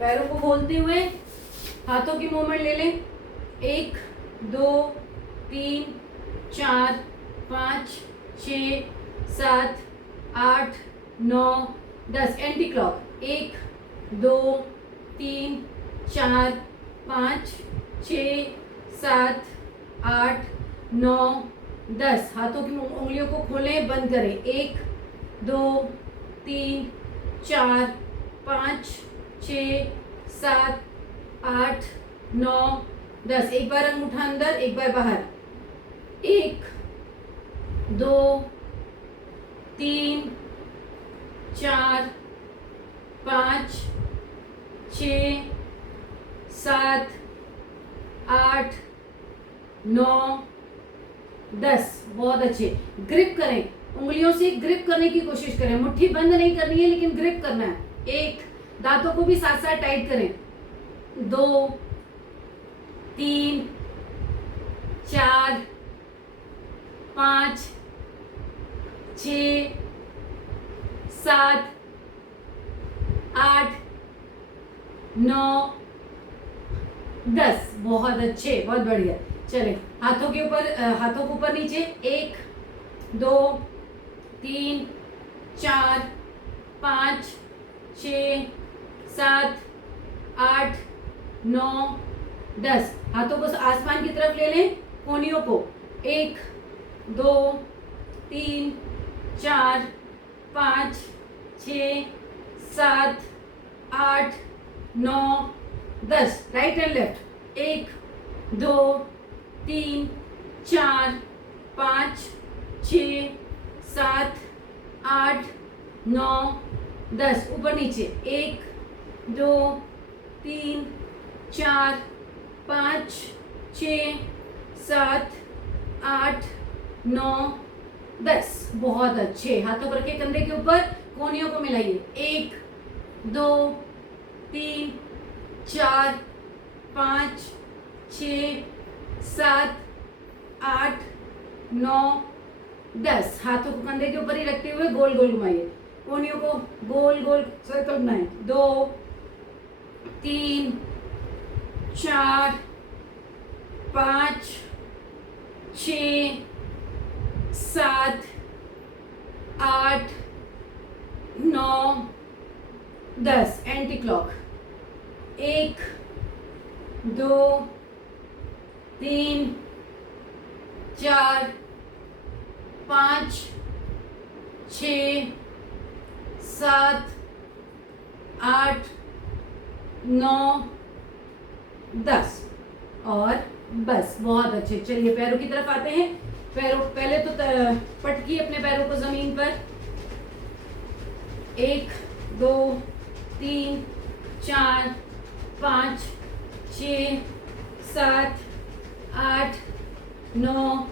पैरों को खोलते हुए हाथों की मूवमेंट ले लें। 1 2 3 4 5 6 7 8 9 10 एंटी क्लॉक। 1 2 3 4 5 6 7 8 9 10। हाथों की उंगलियों को खोलें, बंद करें। 1 2 3 4 5 6 7 8 9 10। एक बार अंगूठा अंदर, एक बार बाहर। 1 2 3 4 5 6 7 8 9 10। बहुत अच्छे। ग्रिप करें, उंगलियों से ग्रिप करने की कोशिश करें। मुट्ठी बंद नहीं करनी है लेकिन ग्रिप करना है। 1, दांतों को भी साथ साथ टाइट करें। 2 3 4 5 6 7 8 9 10। बहुत अच्छे, बहुत बढ़िया। चले हाथों के ऊपर, हाथों को ऊपर नीचे। 1 2 3 4 5 6 7 8 9 10। हाथों को आसमान की तरफ ले लें, कोहनियों को। 1 2 3 4 5 6 7 8 9 10। Right and left. 1 2 3 4 5 6 7 8 9 10। ऊपर नीचे। 1 2 3 4 5 6 7 8 9 10। बहुत अच्छे। हाथों को रखे कंधे के ऊपर, कोहनियों को मिलाइए। 1 2 3 4 5 6 7 8 9 10। हाथों को कंधे के ऊपर ही रखते हुए गोल गोल घुमाइए। कोहनियों को गोल गोल सर्कल बनाएं। 2 3 4 5 6 7 8 9 10। Anti clock. 1 2 3 4 5 6 7 8 9 10। और बस, बहुत अच्छे। चलिए पैरों की तरफ आते हैं। पैरों पहले तो पटकी अपने पैरों को जमीन पर। 1 2 3 4 5 6 7 8 9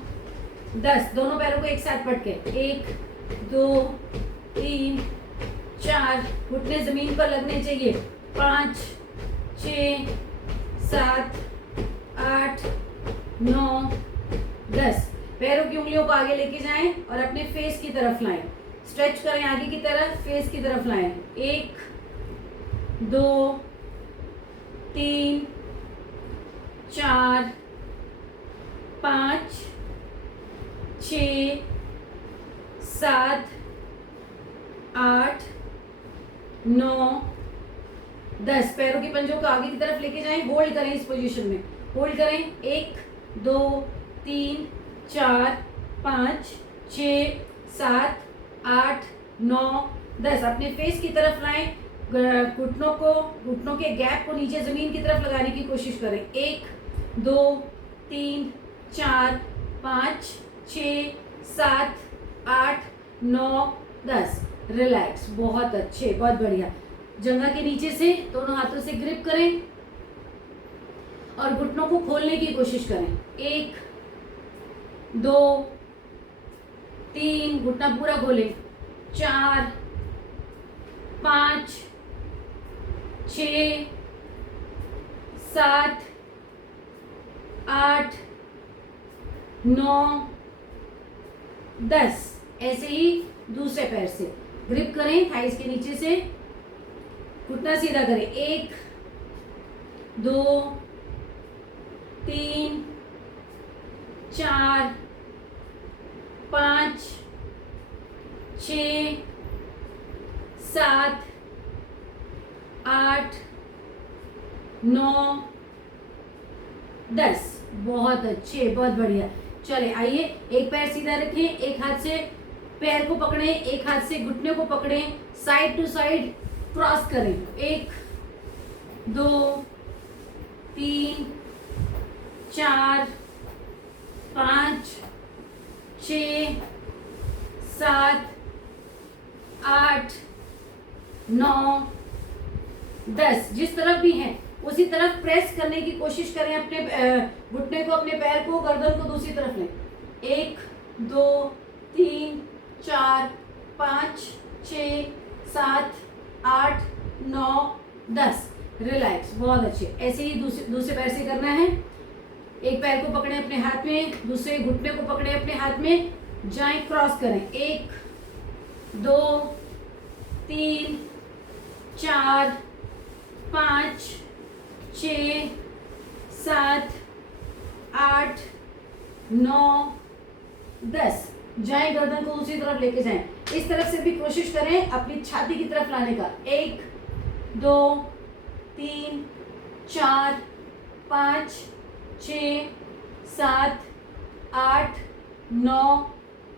10। दोनों पैरों को एक साथ पटके। 1 2 3 4। घुटने जमीन पर लगने चाहिए। 5 6 7 8 9 10। पैरों की उंगलियों को आगे लेके जाएं और अपने फेस की तरफ लाएं। स्ट्रेच करें आगे की तरफ, फेस की तरफ लाएं। 1 2 3 4 5 6 7 8 9 10। पैरों की पंजों को आगे की तरफ लेके जाएं। होल्ड करें इस पोजीशन में। होल्ड करें। 1 2 3 4 5 6 7 8 9 10। अपने फेस की तरफ लाएं। घुटनों के गैप को नीचे जमीन की तरफ लगाने की कोशिश करें। 1 2 3 4 5 6 7 8 9 10। रिलैक्स। बहुत अच्छे, बहुत बढ़िया। जंघा के नीचे से दोनों हाथों से ग्रिप करें और घुटनों को खोलने की कोशिश करें। 1 2 3, घुटना पूरा खोलें। 4 5 6 7 8 9 10। ऐसे ही दूसरे पैर से ग्रिप करें, थाइस के नीचे से। घुटना सीधा करें। 1 2 3 4 5 6 7 8 9 10। बहुत अच्छे, बहुत बढ़िया। चले आइए, एक पैर सीधा रखें, एक हाथ से पैर को पकड़ें, एक हाथ से घुटने को पकड़ें, साइड टू साइड क्रॉस करें। 1 2 3 4 5 6 7 8 9 10। जिस तरफ भी हैं उसी तरफ प्रेस करने की कोशिश करें, अपने घुटने को, अपने पैर को, गर्दन को दूसरी तरफ लें। 1 2 3 4 5 6 7 8 9 10। रिलैक्स, बहुत अच्छे। ऐसे ही दूसरे पैर से करना है। एक पैर को पकड़े अपने हाथ में, दूसरे घुटने को पकड़े अपने हाथ में, जाएं क्रॉस करें। 1 2 3 4 5 6 7 8 9 10। जाएं, गर्दन को दूसरी तरफ लेके जाएं। इस तरफ से भी कोशिश करें अपनी छाती की तरफ लाने का। 1 2 3 4 5 6 7 8 9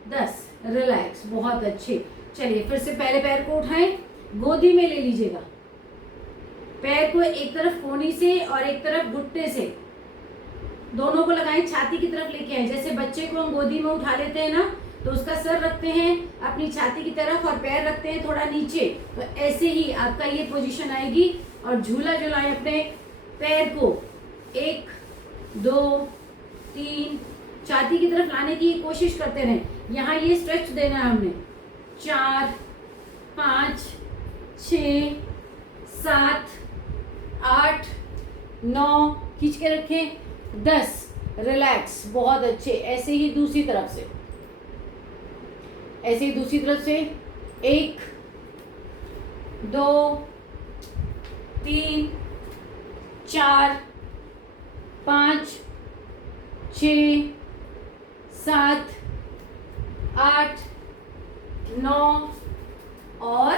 10। रिलैक्स, बहुत अच्छे। चलिए फिर से पहले पैर को उठाएं, गोदी में ले लीजिएगा। पैर को एक तरफ कोहनी से और एक तरफ घुटने से, दोनों को लगाएं, छाती की तरफ लेके आए। जैसे बच्चे को हम गोदी में उठा लेते हैं ना, तो उसका सर रखते हैं अपनी छाती की तरफ और पैर रखते हैं थोड़ा नीचे, तो ऐसे ही आपका ये पोजीशन आएगी। और झूला झुलाएं अपने पैर को। 1 2 3 छाती की तरफ लाने की कोशिश करते रहें। यहाँ ये स्ट्रेच देना है हमने। 4 5 6 7 8 9, खींच के रखें। 10। रिलैक्स, बहुत अच्छे। ऐसे ही दूसरी तरफ से, ऐसे ही दूसरी तरफ से। 1 2 3 4 5 6 7 8 9 और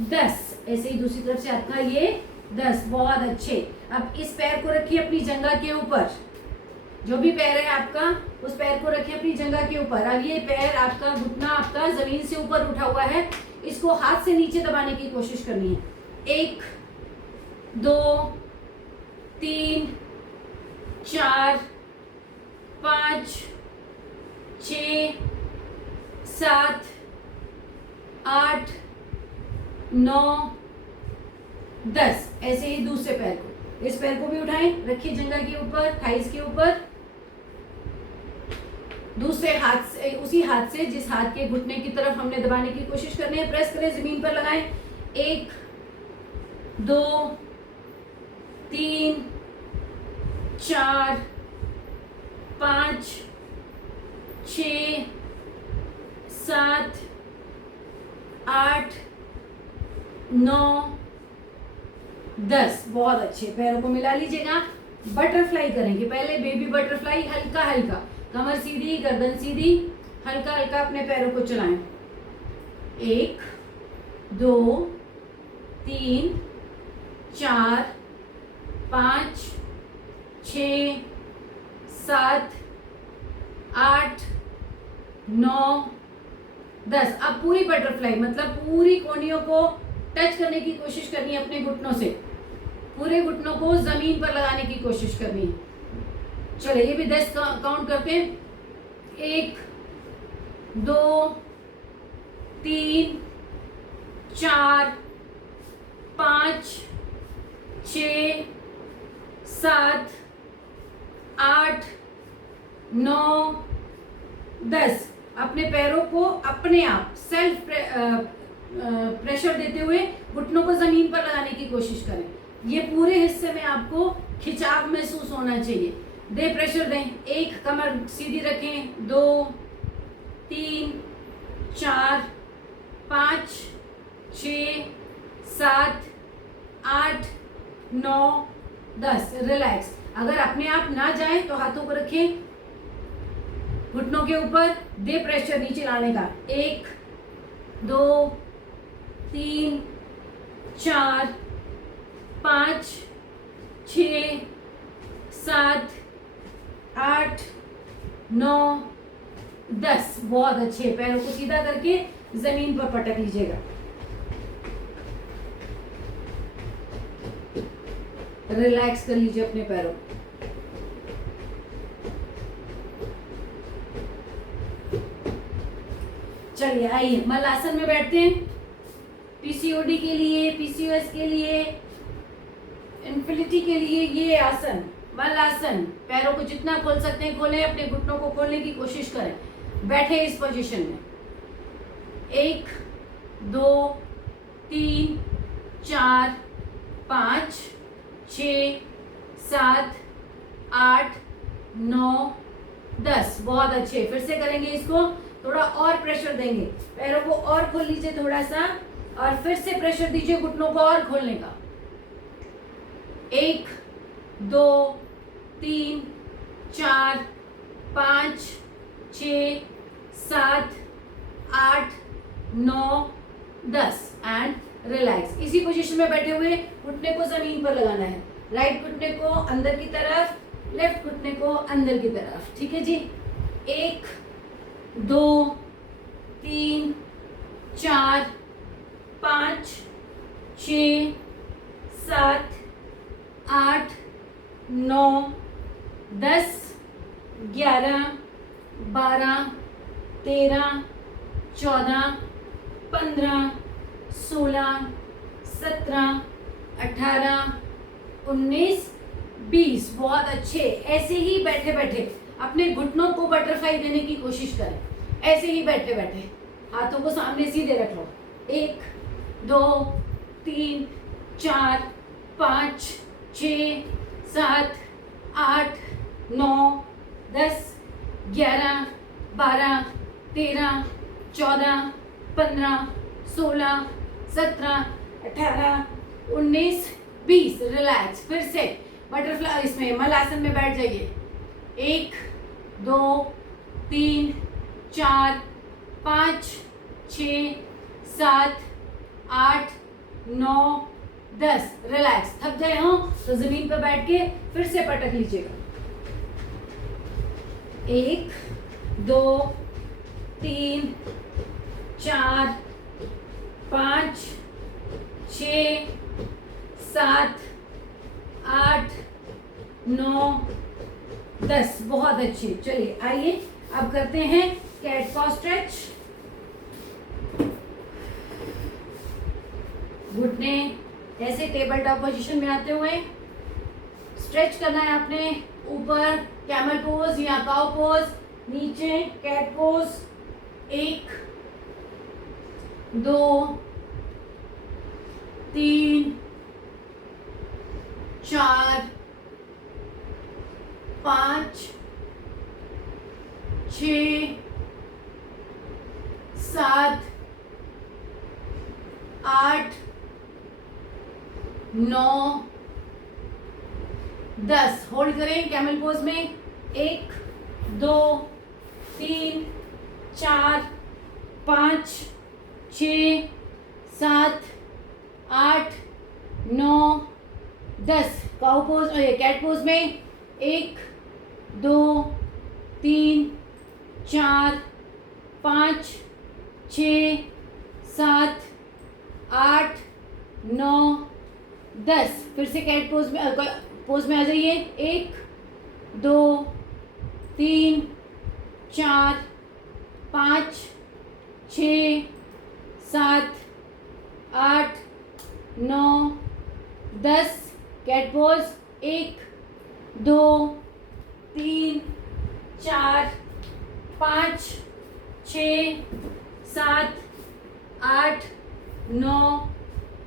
10। ऐसे ही दूसरी तरफ से आपका ये 10। बहुत अच्छे। अब इस पैर को रखिए अपनी जंघा के ऊपर। जो भी पैर है आपका, उस पैर को रखिए अपनी जंघा के ऊपर। अब ये पैर आपका, घुटना आपका जमीन से ऊपर उठा हुआ है, इसको हाथ से नीचे दबाने की कोशिश करनी है। 1 2 3 4 5 6 7 8 9 10। ऐसे ही दूसरे पैर को, इस पैर को भी उठाएं, रखिए जंघा के ऊपर, थाइस के ऊपर। दूसरे हाथ से, उसी हाथ से जिस हाथ के घुटने की तरफ हमने दबाने की कोशिश करनी है, प्रेस करें, जमीन पर लगाएं। 1 2 3 4 5 6 7 8 9 10। बहुत अच्छे। पैरों को मिला लीजिएगा। बटरफ्लाई करेंगे। पहले बेबी बटरफ्लाई, हल्का हल्का, कमर सीधी, गर्दन सीधी, हल्का हल्का अपने पैरों को चलाएं। 1 2 3 4 5 6 7 8 9 10। अब पूरी बटरफ्लाई, मतलब पूरी कोहनियों को टच करने की कोशिश करनी है अपने घुटनों से, पूरे घुटनों को जमीन पर लगाने की कोशिश करनी है। चलो ये भी 10 काउंट करते हैं। 1 2 3 4 5 6 7 8 9 10। अपने पैरों को अपने आप सेल्फ प्रेशर देते हुए घुटनों को जमीन पर लगाने की कोशिश करें। ये पूरे हिस्से में आपको खिंचाव महसूस होना चाहिए। दे प्रेशर दें। 1 कमर सीधी रखें, 2 3 4 5 6 7 8 9 10। रिलैक्स। अगर अपने आप ना जाए तो हाथों को रखें घुटनों के ऊपर, दे प्रेशर नीचे लाने का। 1 2 3 4 5 6 7 8 9 10। बहुत अच्छे। पैरों को सीधा करके जमीन पर पटक लीजिएगा। रिलैक्स कर लीजिए अपने पैरों। चलिए आइए मल्लासन में बैठते हैं। पीसीओडी के लिए, पीसीओएस के लिए, इन्फिनिटी के लिए ये आसन मल्लासन। पैरों को जितना खोल सकते हैं खोलें, अपने घुटनों को खोलने की कोशिश करें। बैठे इस पोजीशन में। 1 2 3 4 5 6 7 8 9 10। बहुत अच्छे। फिर से करेंगे इसको। थोड़ा और प्रेशर देंगे, पैरों को और खोल लीजिए थोड़ा सा, और फिर से प्रेशर दीजिए घुटनों को और खोलने का। 1 2 3 4 5 6 7 8 9 10 एंड रिलैक्स। इसी पोजीशन में बैठे हुए घुटने को जमीन पर लगाना है। राइट घुटने को अंदर की तरफ, लेफ्ट घुटने को अंदर की तरफ। ठीक है जी। 1 2 3 4 5 6 7 8 9 10 11 12 13 14 15 16 17 18 19 20। बहुत अच्छे। ऐसे ही बैठे बैठे अपने घुटनों को बटरफ्लाई देने की कोशिश करें। ऐसे ही बैठे बैठे हाथों को सामने सीधे रखो। 1 2 3 4 5 6 7 8 9 10 11 12 13 14 15 16 17 18 19 20। रिलैक्स। फिर से बटरफ्लाई इसमें मल्लासन में बैठ जाइए। 1 2 3 4 5 6 7 8 9 10। रिलैक्स। थक गए हो तो जमीन पर बैठ के फिर से पटक लीजिएगा। 1 2 3 4 5 6 7 8 9 10। बहुत अच्छी। चलिए आइए अब करते हैं कैट पाव स्ट्रेच। घुटने ऐसे टेबल टॉप पोजीशन में आते हुए स्ट्रेच करना है आपने। ऊपर कैमल पोज या काउ पोज, नीचे कैट पोज। 1 2 3 4 5 6 7 8 9 10। होल्ड करें कैमल पोज में। 1 2 3 4 5 6 7 8 9 10। काउ पोज कैट पोज में 1 2 3 4 5 6 7 8 9 10। फिर से कैट पोज में आ जाइए। 1 2 3 4 5 6 7 8 9 10। Cat pose. 1 2 3 4 5 6 7 8 9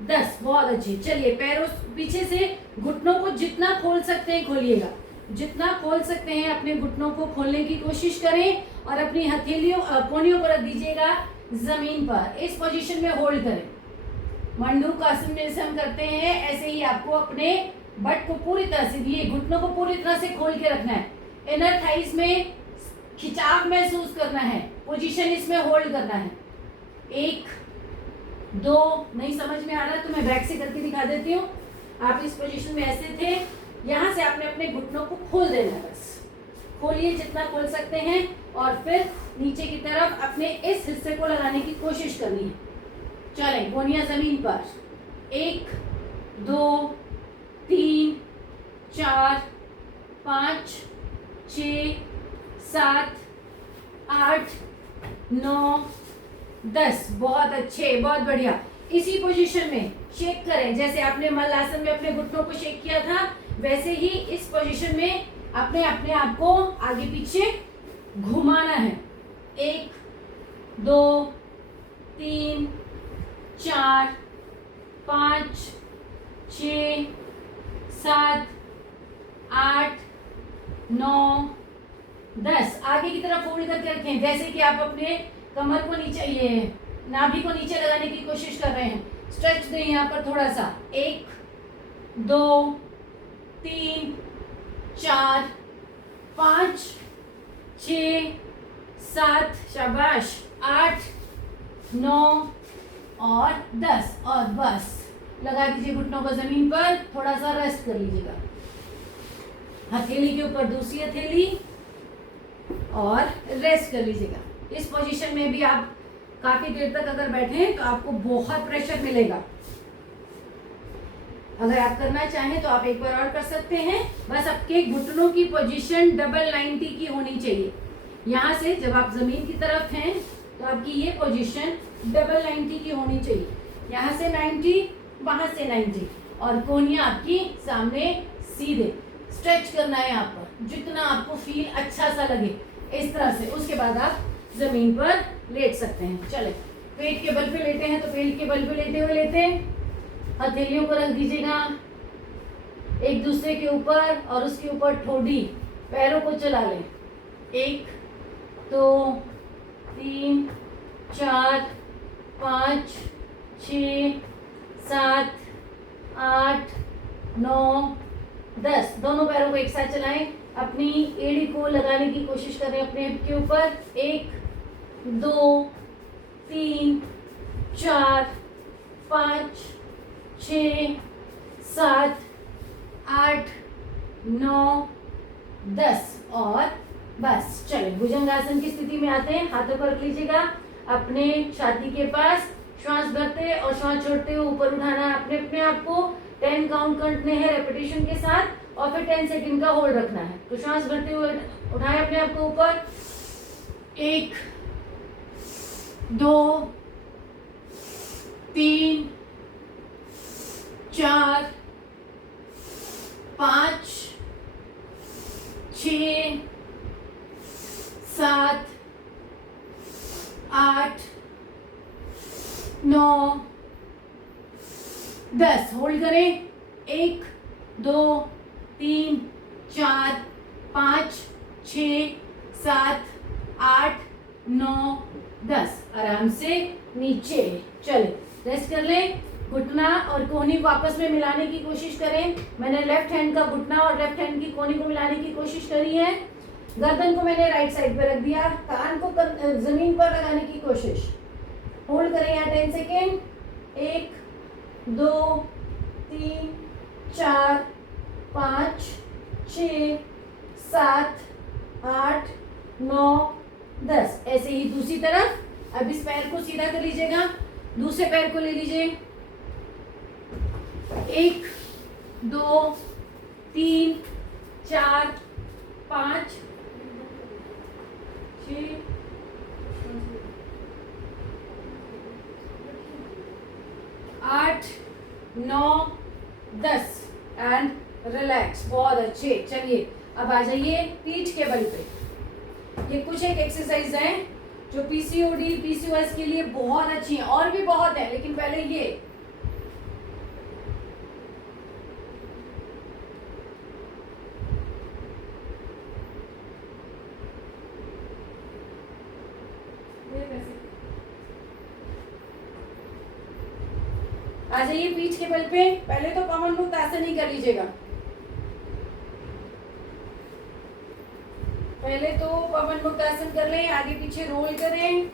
10। बहुत अच्छी। चलिए पैरों पीछे से घुटनों को जितना खोल सकते हैं खोलिएगा। जितना खोल सकते हैं अपने घुटनों को खोलने की कोशिश करें, और अपनी हथेलियों कोहनियों को रख दीजिएगा जमीन पर। इस पोजीशन में होल्ड करें। मंडूक आसन में जैसे हम करते हैं ऐसे ही आपको अपने बट को पूरी तरह से, ये घुटनों को पूरी तरह से खोल के रखना है। इनर थाइस में खिंचाव महसूस करना है, पोजीशन इसमें होल्ड करना है। 1 2, नहीं समझ में आ रहा तो मैं बैक से करके दिखा देती हूँ। आप इस पोजीशन में ऐसे थे, यहाँ से आपने अपने घुटनों को खोल देना है, बस खोलिए जितना खोल सकते हैं, और फिर नीचे की तरफ अपने इस हिस्से को लगाने की कोशिश करनी है। चलें, गोनियां जमीन पर। 1 2 3 4 5 6 7 8 9 10। बहुत अच्छे, बहुत बढ़िया। इसी पोजीशन में शेक करें, जैसे आपने मल्लासन में अपने घुटनों को शेक किया था, वैसे ही इस पोजीशन में अपने अपने आप को आगे पीछे घुमाना है। 1 2 3 4 5 6 7 8 9 10। आगे की तरफ फोल्ड करके रखें, जैसे कि आप अपने कमर को नीचे, ये नाभि को नीचे लगाने की कोशिश कर रहे हैं। स्ट्रेच दें यहाँ पर थोड़ा सा। 1 2 3 4 5 6 7, शाबाश, 8 9 और 10। और बस लगा दीजिए घुटनों को जमीन पर, थोड़ा सा रेस्ट कर लीजिएगा। हथेली के ऊपर दूसरी हथेली और रेस्ट कर लीजिएगा। इस पोजीशन में भी आप काफी देर तक अगर बैठे तो आपको बहुत प्रेशर मिलेगा। अगर आप करना चाहें तो आप एक बार और कर सकते हैं। बस आपके घुटनों की पोजीशन डबल 90 की होनी चाहिए। यहाँ से जब आप जमीन की तरफ हैं तो आपकी ये पोजीशन डबल 90 की होनी चाहिए। यहाँ से 90, वहां से 90, और कोहनियां आपकी सामने सीधे। स्ट्रेच करना है यहाँ पर, जितना आपको फील अच्छा सा लगे इस तरह से। उसके बाद आप जमीन पर लेट सकते हैं। चले, पेट के बल पे लेटे हैं तो पेट के बल पे लेटे हुए लेते हैं। हथेलियों को रख दीजिएगा एक दूसरे के ऊपर और उसके ऊपर ठोड़ी, पैरों को चला लें। 1 2 3 4 5 6 7 8 9 10। दोनों पैरों को एक साथ चलाएं। अपनी एड़ी को लगाने की कोशिश करें अपने हिप के ऊपर। 1 2 3 4 5 6 7 8 9 10। और बस चलें, भुजंगासन की स्थिति में आते हैं। हाथों को रख लीजिएगा अपने छाती के पास। श्वास भरते और श्वास छोड़ते हुए ऊपर उठाना है अपने अपने आप को। 10 काउंट करने हैं रेपिटेशन के साथ, और फिर 10 सेकंड का होल्ड रखना है। तो श्वास भरते हुए उठाएं अपने आप को ऊपर। 1 2 3 4 5 6 7 8 9 10। होल्ड करें। 1 2 3 4 5 6 7 8 9 10। आराम से नीचे। चले, रेस्ट कर लें। घुटना और कोहनी को आपस में मिलाने की कोशिश करें। मैंने लेफ्ट हैंड का घुटना और लेफ्ट हैंड की कोहनी को मिलाने की कोशिश करी है। गर्दन को मैंने राइट साइड पे रख दिया। कान को जमीन पर लगाने की कोशिश। होल्ड करें यहाँ 10 सेकेंड। 1 2 3 4 5 6 7 8 9 10। ऐसे ही दूसरी तरफ। अब इस पैर को सीधा कर लीजिएगा, दूसरे पैर को ले लीजिए। 1 2 3 4 5 6 8 9 10 एंड रिलैक्स। बहुत अच्छे। चलिए, अब आ जाइए पीठ के बल पे। ये कुछ एक एक्सरसाइज है जो पीसीओडी पीसीओएस के लिए बहुत अच्छी है, और भी बहुत है, लेकिन पहले ये। आ जाइए पीठ के बल पे। पहले तो कमर मुक्त आसन ही कर लीजिएगा। पहले तो पवन मुक्त आसन कर लें, आगे पीछे रोल करें।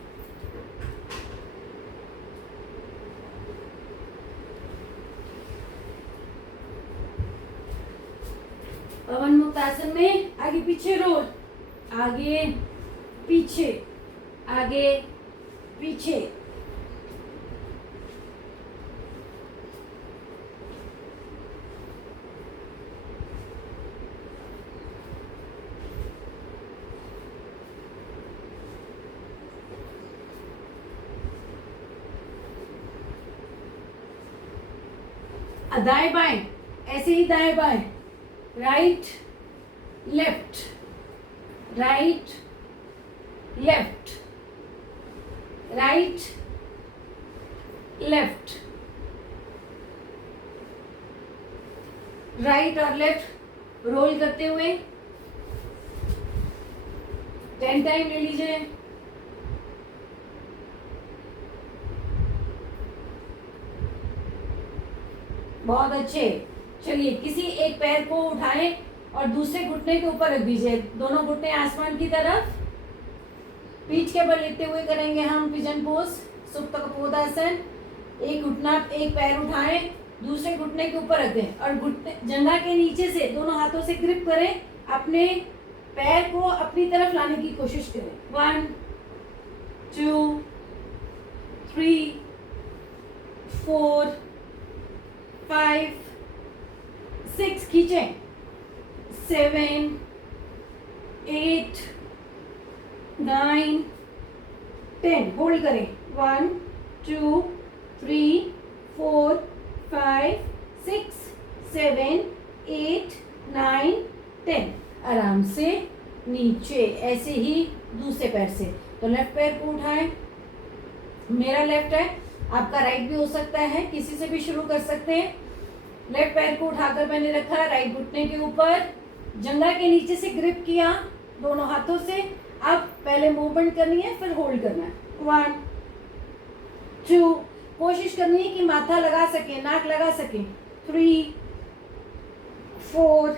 पवन मुक्त आसन में आगे पीछे रोल, आगे पीछे, आगे पीछे। दाएं बाएं, ऐसे ही दाएं बाएं, right left, right left, right left, right और लेफ्ट रोल करते हुए 10 टाइम ले लीजिए। बहुत अच्छे। चलिए किसी एक पैर को उठाएं और दूसरे घुटने के ऊपर रख दीजिए, दोनों घुटने आसमान की तरफ, पीठ के बल लेते हुए करेंगे हम पिजन पोज, सुप्त कपोदासन। एक घुटना, एक पैर उठाएं, दूसरे घुटने के ऊपर रख दें और घुटने जंघा के नीचे से दोनों हाथों से ग्रिप करें, अपने पैर को अपनी तरफ लाने की कोशिश करें। 1 2 3 4 5 6 खींचें, 7 8 9 10 होल्ड करें। 1 2 3 4 5 6 7 8 9 10। आराम से नीचे, ऐसे ही दूसरे पैर से। तो लेफ्ट पैर को उठाएं, मेरा लेफ्ट है, आपका राइट भी हो सकता है, किसी से भी शुरू कर सकते हैं। लेफ्ट पैर को उठाकर मैंने रखा राइट घुटने के ऊपर, जंघा के नीचे से ग्रिप किया दोनों हाथों से। अब पहले मूवमेंट करनी है, फिर होल्ड करना है। 1 2, कोशिश करनी है कि माथा लगा सके, नाक लगा सके। 3 4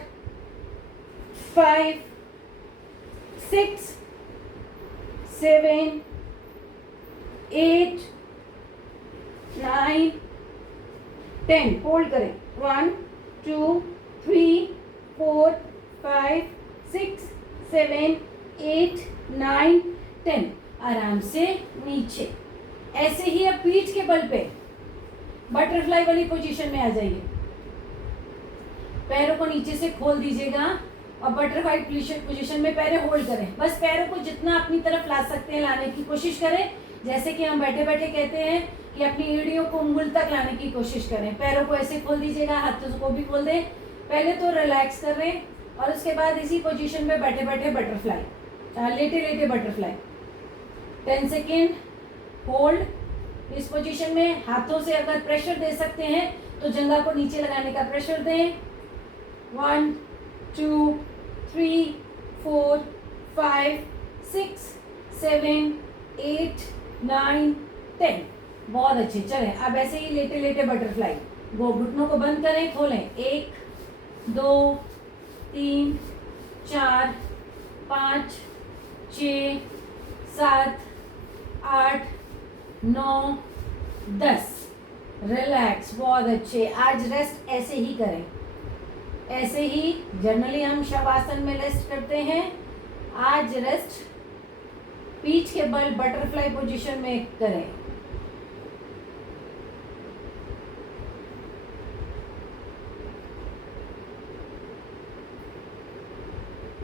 5 6 7 8 9 10 होल्ड करें। 1 2 3 4 5 6 7 8 9 10। आराम से नीचे। ऐसे ही अब पीठ के बल पे बटरफ्लाई वाली पोजीशन में आ जाइए, पैरों को नीचे से खोल दीजिएगा और बटरफ्लाई पोजीशन में पैरें होल्ड करें। बस पैरों को जितना अपनी तरफ ला सकते हैं लाने की कोशिश करें। जैसे कि हम बैठे बैठे कहते हैं कि अपनी एड़ियों को उंगल तक लाने की कोशिश करें। पैरों को ऐसे खोल दीजिएगा, हाथों को भी खोल दें। पहले तो रिलैक्स कर रहे हैं और उसके बाद इसी पोजीशन में बैठे बैठे बटरफ्लाई, लेटे लेटे बटरफ्लाई। 10 सेकेंड होल्ड इस पोजीशन में। हाथों से अगर प्रेशर दे सकते हैं तो जंघा को नीचे लगाने का प्रेशर दें। 1 2 3 4 5 6 7 8 9 10। बहुत अच्छे। चलें अब ऐसे ही लेटे लेटे बटरफ्लाई। वो घुटनों को बंद करें, खोलें। 1 2 3 4 5 6 7 8 9 10। रिलैक्स। बहुत अच्छे। आज रेस्ट ऐसे ही करें, ऐसे ही जनरली हम शवासन में रेस्ट करते हैं। आज रेस्ट पीठ के बल बटरफ्लाई पोजीशन में करें।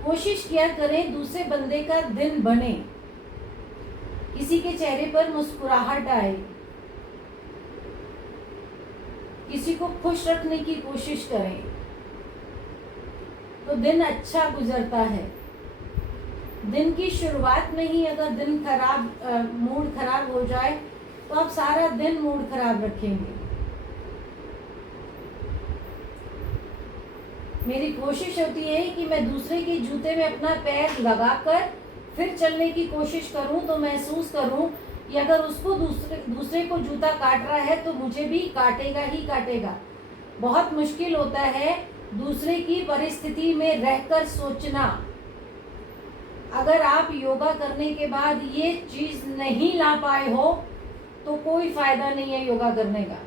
कोशिश किया करें दूसरे बंदे का दिन बने, किसी के चेहरे पर मुस्कुराहट आए, किसी को खुश रखने की कोशिश करें तो दिन अच्छा गुजरता है। दिन की शुरुआत में ही अगर दिन खराब, मूड खराब हो जाए तो आप सारा दिन मूड खराब रखेंगे। मेरी कोशिश होती है कि मैं दूसरे के जूते में अपना पैर लगाकर फिर चलने की कोशिश करूं तो महसूस करूं कि अगर उसको दूसरे को जूता काट रहा है तो मुझे भी काटेगा ही काटेगा। बहुत मुश्किल होता है दूसरे की परिस्थिति में रहकर सोचना। अगर आप योगा करने के बाद ये चीज नहीं ला पाए हो तो कोई फायदा नहीं है योगा करने का।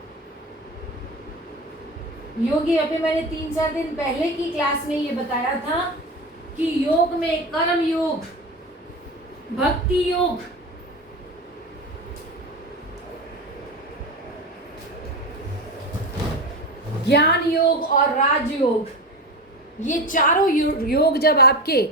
योगी अभी मैंने 3-4 दिन पहले की क्लास में ये बताया था कि योग में कर्म योग, भक्ति योग, ज्ञान योग और राजयोग, ये चारों योग जब आपके